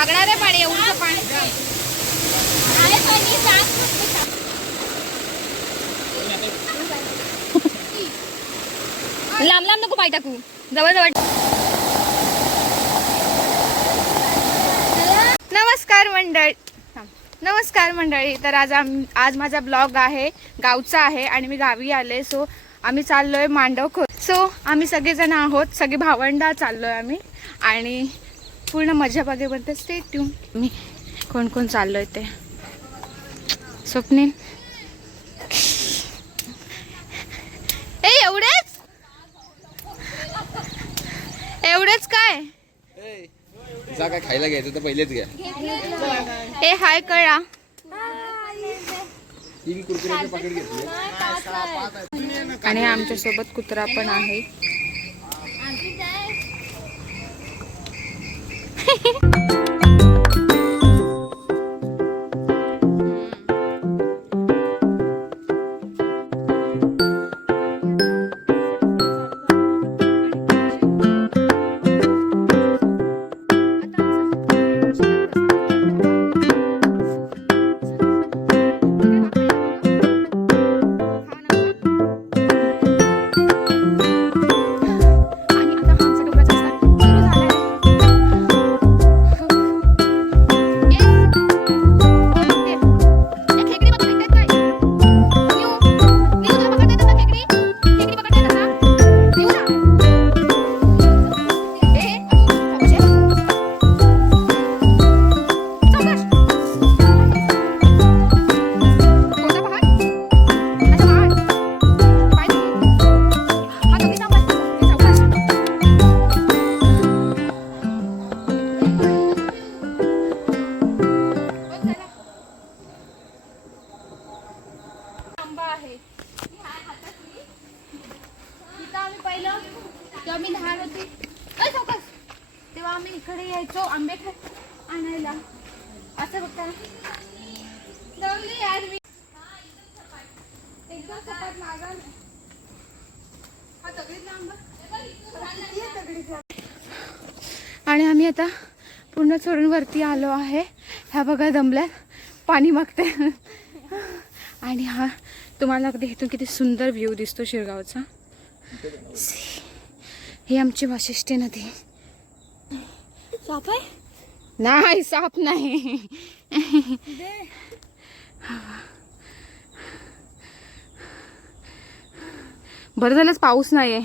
लागणार आहे पाणी एवढं पाणी. लांब लांब नको पाय टाकू. जवळ जवळ. नमस्कार मंडळ. नमस्कार मंडळी. तर आज आम आज माझा ब्लॉग आहे गावचा आहे आणि मी गावी आले सो आम्ही चाललोय मांडव खो सो आम्ही सगळेजण आहोत सगळे भावंडा चाललोय आम्ही. आणि पूर्ण मजा बघेपर्यंत स्टे ट्यून मी कोण कोण चाललोय ते. स्वप्नील. ए एवढेच? एवढेच काय? जा काय खायला घ्यायचं तर पहिलेच घ्या. ए हाय कळा. तीन कुरकुऱ्याचे पाकिट घेतले. आणि आमच्यासोबत कुत्रा पण आहे. असं यार मी. एकदम सपाट मागा हा? आणि आम्ही आता पूर्ण चढून वरती आलो आहे. ह्या बघा दमल्यात. पाणी मागते आणि हा तुम्हाला अगदी इथून किती सुंदर व्ह्यू दिसतो शिरगावचा. ही आमची वाशिष्ठी नदी. साप आहे नाही साप नाही. बरं झालंच पाऊस नाहीये.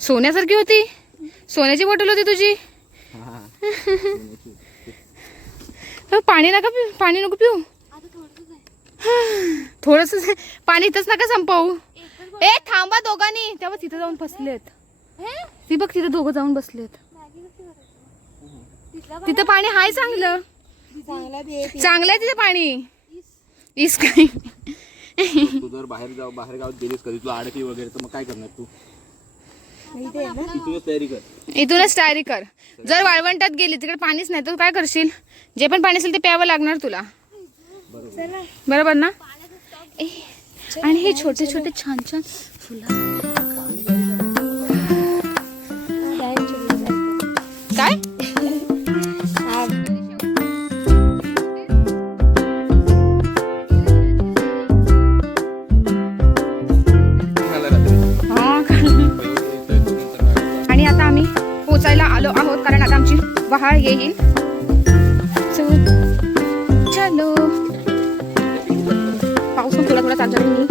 सोन्यासारखी होती? सोन्याची बॉटल होती तुझी? पाणी नका पिऊ पाणी नको पिऊ. थोडस पाणी इथंच नका संपवू. ए थांबा दोघांनी. तेव्हा तिथं जाऊन बसलेत. ती बघ तिथं दोघं जाऊन बसलेत. तिथं पाणी हाय चांगलं. चांगलं आहे तिथं पाणी. इस. काय तू जर बाहेर जाऊ बाहेर गावात गेलीस कधी तुला अडकली वगैरे तर मग काय करणार तू? इथूनच तयारी कर. इथूनच तयारी कर. जर वाळवंटात गेली तिकडे पाणीच नाही तर काय करशील? जे पण पाणी असेल ते प्यावं लागणार तुला. बरोबर ना? ए, आणि हे छोटे छोटे छान छान फुलं. काय? आमची येईल. चलो. पाऊस पण थोडा थोडा चालू झाला मी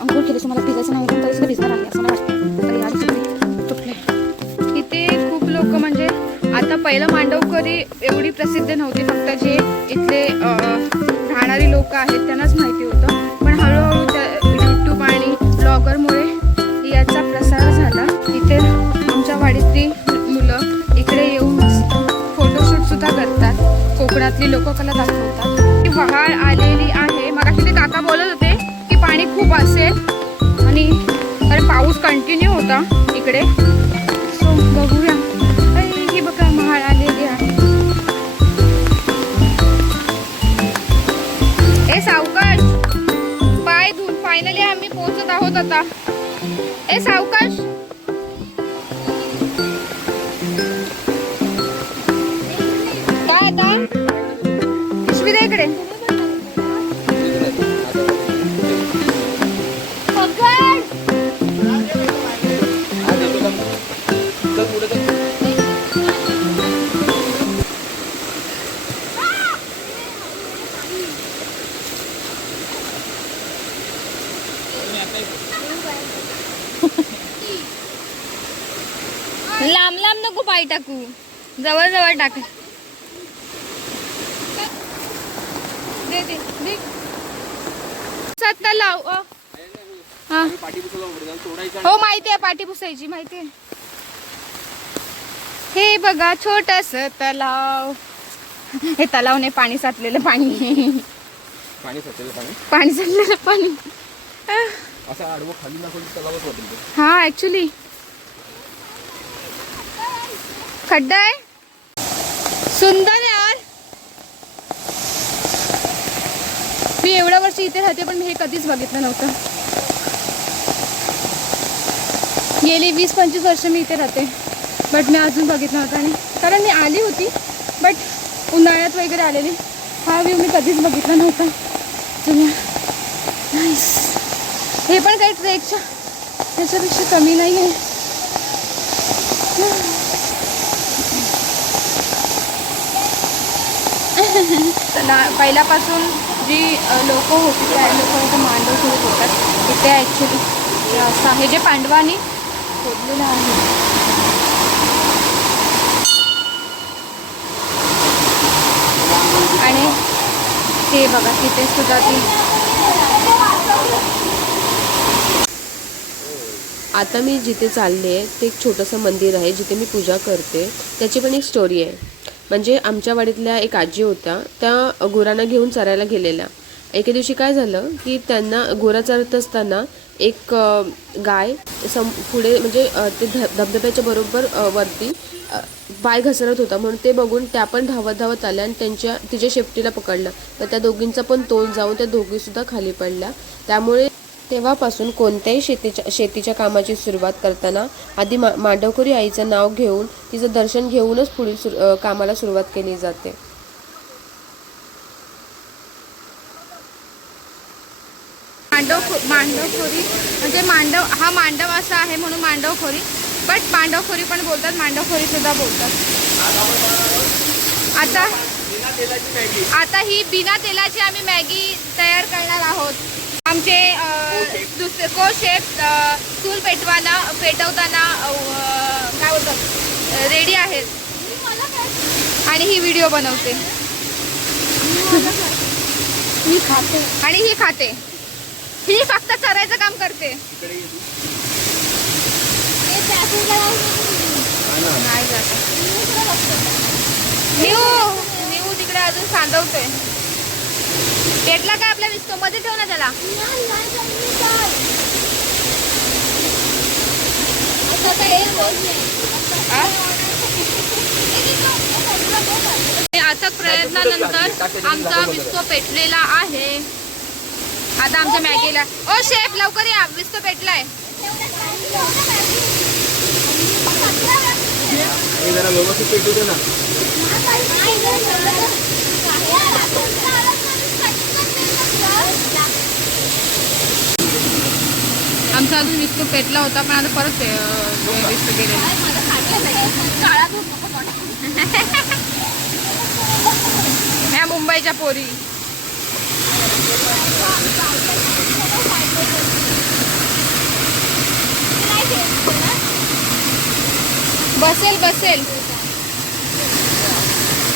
अंकुर केले मला भिजायचं नाही पण तरी सुद्धा भिजणार आहे असं मला वाटतं तर तुटले इथे खूप लोक म्हणजे आता पहिलं मांडवकरी एवढी प्रसिद्ध नव्हती फक्त जे इथले राहणारी लोक आहेत त्यांनाच माहिती होतं. पण हळूहळू त्या यूट्यूब आणि ब्लॉगरमुळे याचा प्रसार घरातली लोक कला दाखवतात. ती वहाळ आलेली आहे. मग ते काका बोलत होते की पाणी खूप असेल. आणि कारण पाऊस कंटिन्यू होता इकडे. सो बघूया. ही बघा महाळ आलेली आहे. ए सावकाश. पाय धुवून फायनली आम्ही पोहोचत आहोत आता. ए सावकाश. टाकू. जवळ जवळ टाक. दे दे दे. सत्ता लाव अ. हा. हो माहिती आहे पाठी पुसायची माहिती आहे हे बघा छोटस तलाव हे तलावने पाणी साचलेलं पाणी. पाणी साचलेलं पाणी? पाणी साचलेलं पाणी. असं आडवं खाली तलावच. हा ऍक्च्युली खड्डा आहे. सुंदर यार. मी एवढ्या वर्ष इथे राहते पण मी हे कधीच बघितलं नव्हतं. गेली वीस पंचवीस वर्ष मी इथे राहते बट मी अजून बघितलं नव्हतं. आणि कारण मी आली होती बट उन्हाळ्यात वगैरे आलेली. हा व्ह्यू मी कधीच बघितला नव्हता. जुन्या हे पण काही ट्रेकच्या त्याच्यापेक्षा कमी नाही आहे चला पहिल्यापासून जी लोक होती त्या लोक इथे मांडव सुरू होतात. इथे ॲक्च्युली असं आहे जे पांडवांनी खोदलेलं आहे. आणि ते बघा तिथे सुद्धा ती आता मी जिथे चालले आहे ते एक छोटंसं मंदिर आहे जिथे मी पूजा करते. त्याची पण एक स्टोरी आहे. म्हणजे आमच्या वाडीतल्या एक आजी होत्या त्या गुरांना घेऊन चरायला गेलेल्या. एके दिवशी काय झालं की त्यांना गोरा चरत असताना एक गाय सम पुढे म्हणजे ते ध धबधब्याच्या बरोबर वरती पाय घसरत होता. म्हणून ते बघून त्या पण धावत धावत आल्या आणि त्यांच्या तिच्या शेपटीला पकडलं. तर त्या दोघींचा पण तोंड जाऊन त्या दोघीसुद्धा खाली पडल्या. त्यामुळे तेव्हापासून कोणत्याही शेतीच्या शेतीच्या कामाची सुरुवात करताना आधी मा मांडवखोरी आईचं नाव घेऊन तिचं दर्शन घेऊनच पुढील सुर कामाला सुरुवात केली जाते. मांडव मांडवखोरी म्हणजे मांडव हा मांडव असा आहे म्हणून मांडवखोरी. बट मांडवखोरी पण बोलतात मांडवखोरी सुद्धा बोलतात. आता आता ही बिना तेलाची आम्ही मॅगी तयार करणार आहोत. आमचे दुसरे को शेफ चूल पेटवाना पेटवताना काय बोलतात रेडी आहेत. आणि ही व्हिडिओ बनवते. मी खाते आणि ही खाते. ही फक्त चरायचं काम करते. नाही जात. न्यू न्यू तिकडे अजून सांदवतोय पेटला काय आपल्या विस्को मध्ये ठेव ना त्याला. अथक प्रयत्नानंतर आमचा विस्को पेटलेला आहे. आता आमच्या मॅगीला ओ शेफ लवकर या. विस्तो पेटलाय. जरा व्यवस्थित पेटू दे ना. आमचा अजून विस्को पेटला होता पण आता परत अं, विस्को गेलेला ह्या मुंबईच्या पोरी. बसेल बसेल.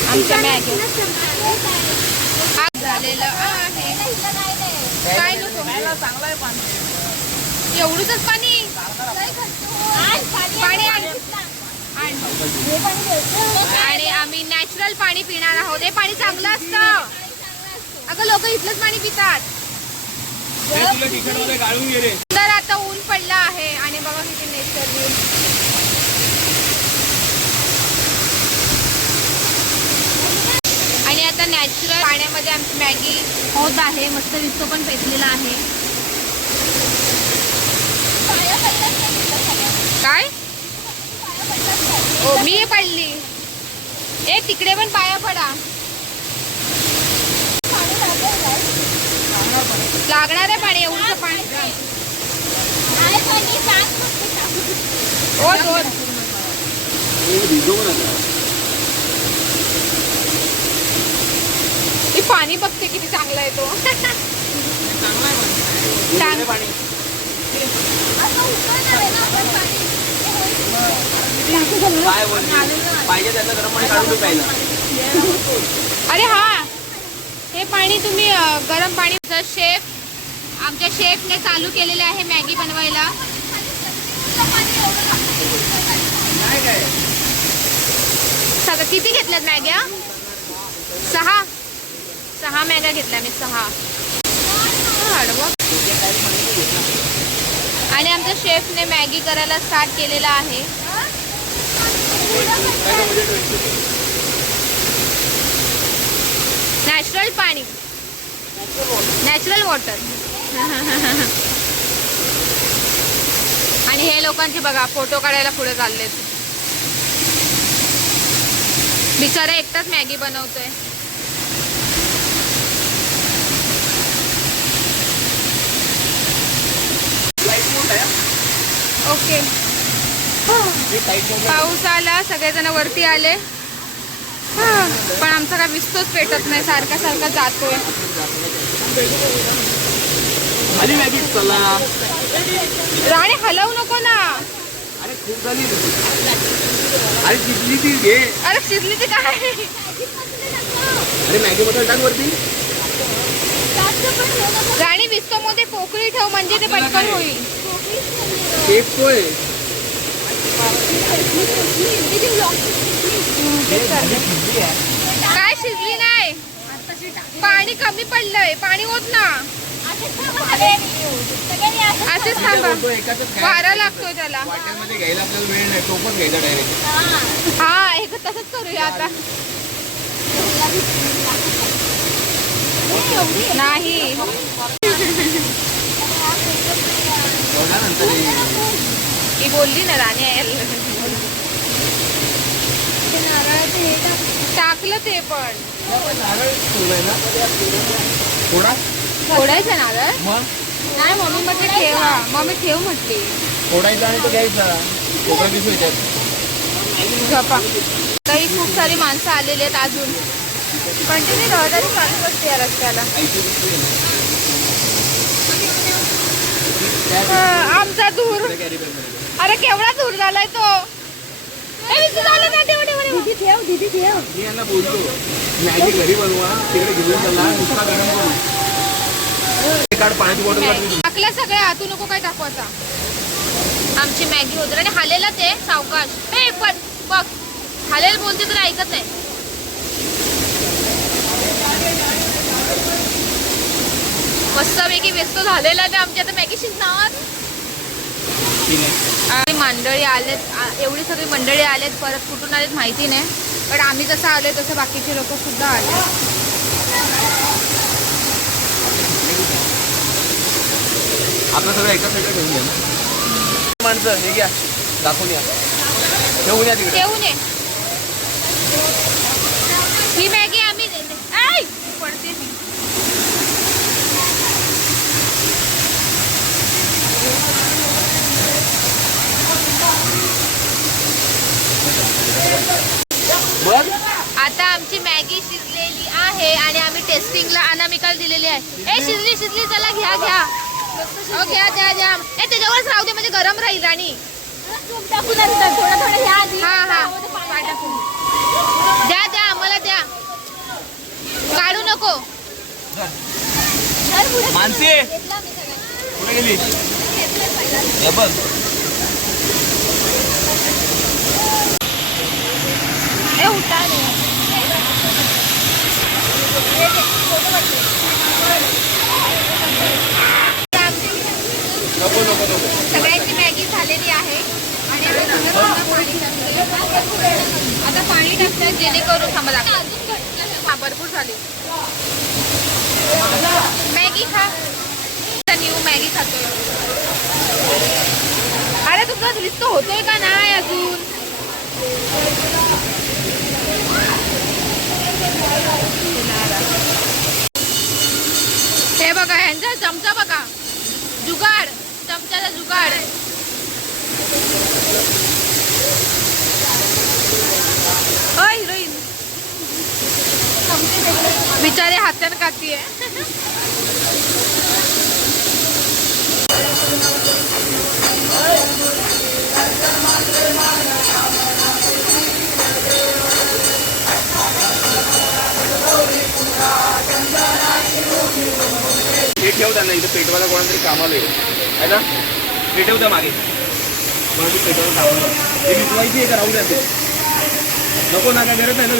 आमच्या मॅगी. आग झालेलं आहे. काय नको? एवढंच पाणी. पाणी आणि. आम्ही नॅचरल पाणी पिणार आहोत. हे पाणी चांगलं असतं. अगं लोक इथलंच पाणी पितात. तर आता ऊन पडलं आहे आणि बघा किती नेचर आणि आता नॅचरल पाण्यामध्ये आमची मॅगी होत आहे. मस्त रिस्तो पण पेटलेला आहे. काय? हो मी पडली. ए तिकडे पण पाया पडा. लागणार आहे पाणी एवढं पाणी. ती पाणी बघते किती चांगला आहे तो. चांग- कुठले पाणी. काय बोलते पाहिजे त्यातलं गरम पाणी काढून ठेव प्यायला अरे हा. हे पाणी तुम्ही अ, गरम पाणी शेफ आमच्या शेफने चालू केलेले आहे मॅगी बनवायला. सगळं किती घेतल्यात मॅग्या सहा. सहा मॅग्या घेतल्या मी सहा. हा, अडवा. आणि आमच्या शेफने मॅगी करायला स्टार्ट केलेला आहे. नॅचरल पाणी. Natural water. आणि हे लोकांचे बघा फोटो काढायला पुढे चाललेत. बिचारा एकटाच मॅगी बनवतोय. ओके. पाऊस आला सगळेजण वरती आले. पण आमचा काय विस्तोच पेटत नाही सारखा सारखा जातोय. राणे हलवू नको ना. अरे खूप झाली. अरे शिजली ती घे. अरे शिजली ती काय? अरे मॅगी बॉटल टाक वरती. राणी विस्तो मध्ये पोकळी ठेव म्हणजे ते पटकन होईल. तो आहे काय शिजली नाही? पाणी कमी पडलंय पाणी होत ना. असेच थांबा. वारा लागतोय त्याला. वाट्यांमध्ये घ्यायला आपल्याला वेळ नाही तो पण घ्यायचा डायरेक्ट हा हे तसंच करूया आता. नाही. बघा नंतर हे. ही बोलली ना राणी टाकलं ते पण. थोडा? फोडायचं नारळ नाही मम्मी म्हटलं ठेवा मम्मी ठेव म्हटली. फोडायचा आणि तो घ्यायचा. पोका दिसू येतात गप्पा. काही खूप सारी माणसं आलेली आहेत अजून. कंटिन्यू रहदारी चालू असते या रस्त्याला. आमचा धूर. अरे केवढा धूर झालाय तो. ते. टाकल्या सगळ्या आतू नको काय टाकू आता. आमची मॅगी होत आणि हालेला ते सावकाश. ए पण बघ हालेल बोलते तर ऐकत नाही. मस्तपैकी व्यस्त झालेला ना आमची आता मॅगी शिजणार ठीक आहे. आणि मंडळी आलेत. एवढी सगळी मंडळी आलेत. परत कुठून आलेत माहिती नाही. पण आम्ही जसं आलोय तसं बाकीचे लोक सुद्धा आले आपलं सगळं एका साईडला ठेवून घ्या ना. माणसं हे घ्या. दाखवून या. ठेवून या तिकडे. ठेवून ये. ही मॅगी आम्ही ऐ! पडते मी बघ आता आमची मॅगी शिजलेली आहे आणि आम्ही टेस्टिंगला दिलेली आहे. ए शिजली शिजली चला घ्या घ्या. हो घ्या द्या द्या ए त्याच्यावरच राहू दे म्हणजे गरम राहील राणी. हा हा. द्या द्या आम्हाला द्या. काढू नको. मानसी कुठे गेली? हे बघ. ए उठा. रे. नको नको नको सगळ्यांची मॅगी झालेली आहे. आणि आता पाणी टाकतात जेणेकरून थांबा हा भरपूर झाली. मॅगी खा. न्यू मॅगी खातोय. अरे तुमचा लिस्ट होतोय का नाही अजून? बघा ह्यांचा चमचा जुगाड चमचाचा जुगाड. बिचारे हाथ का Thank you. हे ठेव त्यांना इथं पेटवायला कोणातरी कामाला येईल. आहे ना? हे त्या मागे. मग पेटवायला कामाला. हे विजवायची आहे का? राहू द्या ते. नको ना काय गरज नाही ना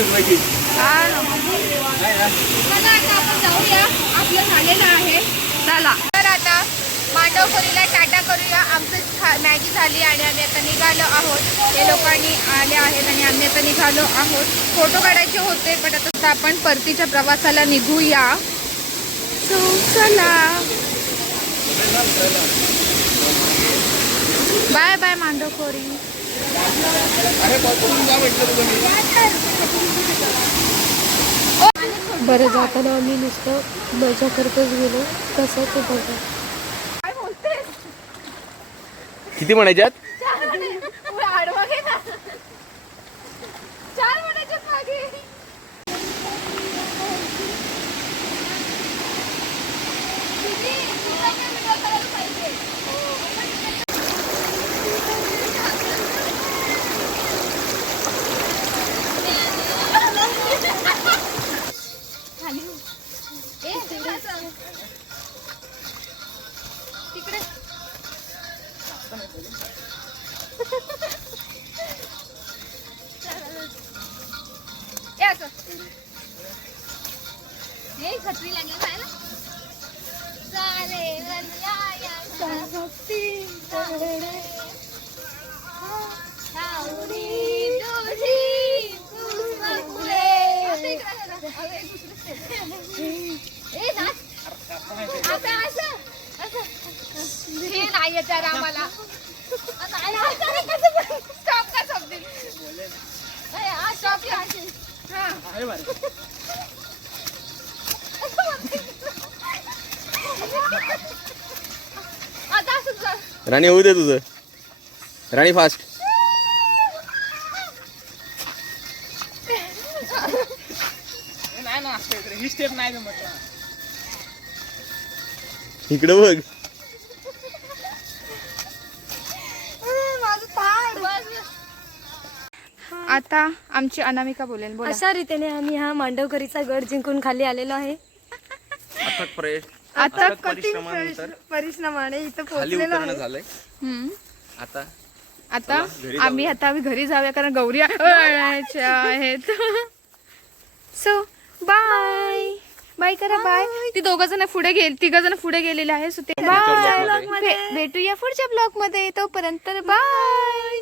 जाऊया. आपलं झालेलं आहे. चला. तर आता मांडवखोरीला टाटा करूया आमचं खा- मॅगी झाली आणि आम्ही आता निघालो आहोत. हे लोकांनी आले आहेत आणि आम्ही आता निघालो आहोत. फोटो काढायचे होते पण आता आपण परतीच्या प्रवासाला निघूया. चला. बाय बाय मांडवखोरी अरे बघून जा म्हटलं तुझं मी बरं जाताना आम्ही नुसतं मजा करतच गेलो. कसं ते बघा. किती म्हणायच्यात? हे नाही येत यार आम्हाला स्टॉप का समजेल? स्टॉप हा आता असंच कर. राणी होऊ दे तुझं. राणी फास्ट इकडे बघ. आता आमची अनामिका बोलेल बोला. अशा रीतीने आम्ही हा मांडवकरीचा गड जिंकून खाली आलेलो आहे. अथक प्रयत्न आता अथक परिश्रमानंतर परिश्रमाने इथं खाली उतरणं झालंय. हम्म. आता आता घरी आम्ही आता आम्ही घरी जाऊया कारण गौरी आणायच्या आहेत. सो बाय बाय करा बाय ती दोघ जण पुढे गेल तिघ जण पुढे गेलेले आहे सो ते बाय भेटूया पुढच्या ब्लॉगमध्ये. तोपर्यंत बाय